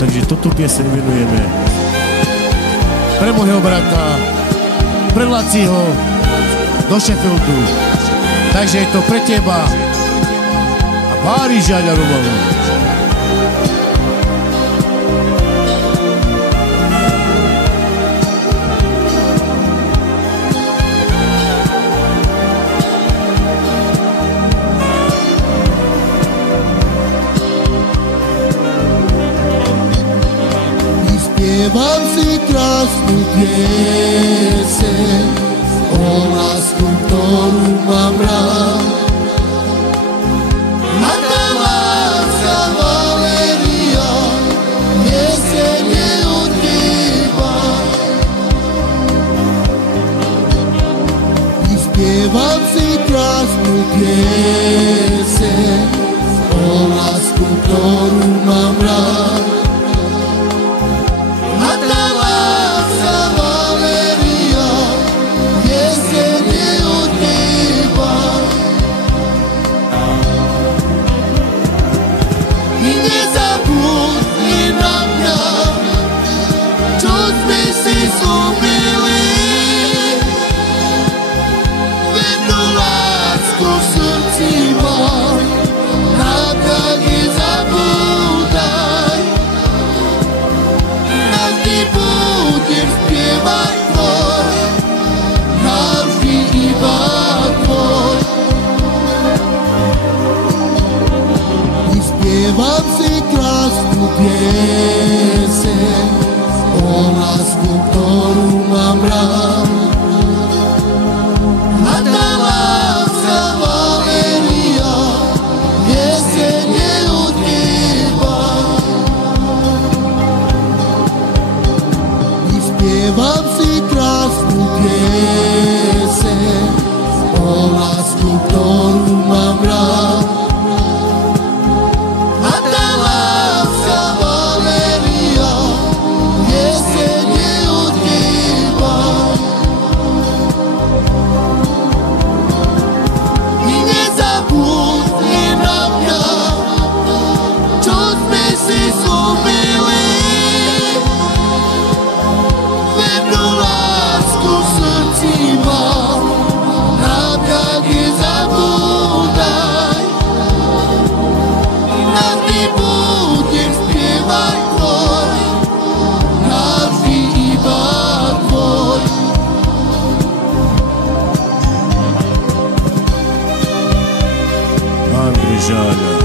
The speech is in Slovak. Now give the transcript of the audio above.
Takže toto pieseň venujeme pre môjho brata, pre Laciho do Sheffieldu. Takže je to pre teba a Pári Žaľarovalu. Spievam si krásnu pieseň o lásku, ktorú mám rád. A tá láska Valéria pieseň je od teba. Spievam si krásnu pieseň o lásku, ktorú mám rád. Spievam si krásnu pieseň o lásku, ktorú mám rád. A tá láska Valéria pieseň je od teba. Spievam si krásnu pieseň o lásku, ktorú mám rád. Žaľa.